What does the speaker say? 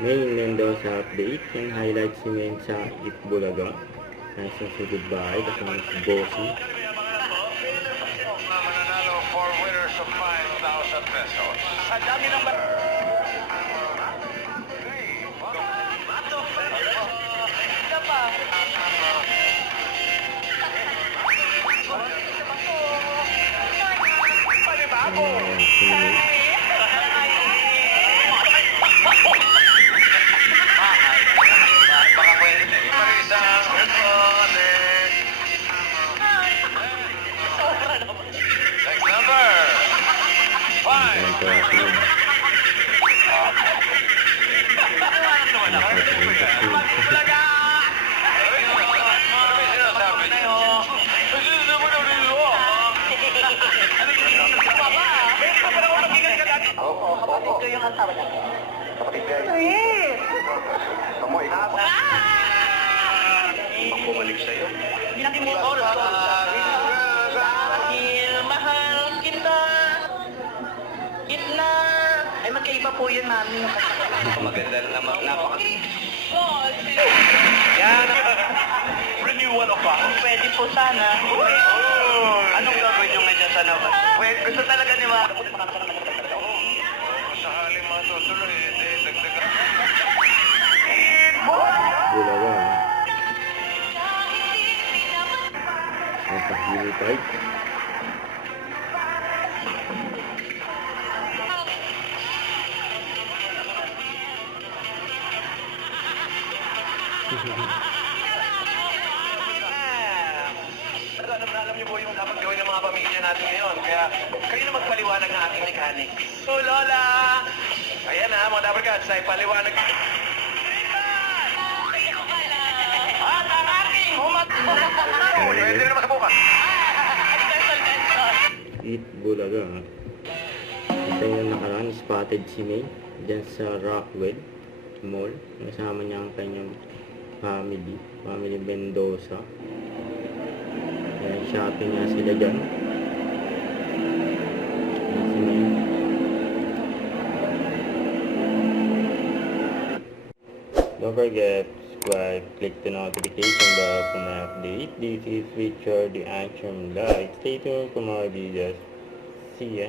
Main Mendoza update. Yung highlights si Main sa Itbulaga. Nasa si Goodbye. Kasama si Bossy. Mananalo for winners of 5,000 pesos. Ang dami ng Ayan, si Main. baka pwede. Marisa, next number. Ayan po si Main. Kapatid ko yung asawa niya. Sweet! Amoy. Bumalik sa'yo. Ginagin mo oras ko. Dahil mahal kita. Kitna. Ay, magkaiba po yun, mami. Maganda naman. Yan. Renewal of vows. Pwede po sana. Anong gagawin nyo ngayon sa naman? Wait, gusto talaga ni Ma. Kung sakaling matutuloy, dagdagan. Bulaga. Ang pahilipay. Alam niyo po yung dapat gawin ng mga pamilya natin ngayon. Kaya kayo na magpaliwanag ng ating mechanic. So, Lola! Ayan na, mga Dapper Cats, ay paliwanag. At ang ating Pwede na makabukas. Itbulaga. Ito yung nakaraan, spotted si May dyan sa Rockwell Mall. Kasama niya ang kanyang family Mendoza. Ayan, shopping nga sila dyan. Ayan si May. Don't forget, subscribe, click the notification bell for my update. This is Richard, the Action Live. Stay tuned for more videos. See ya.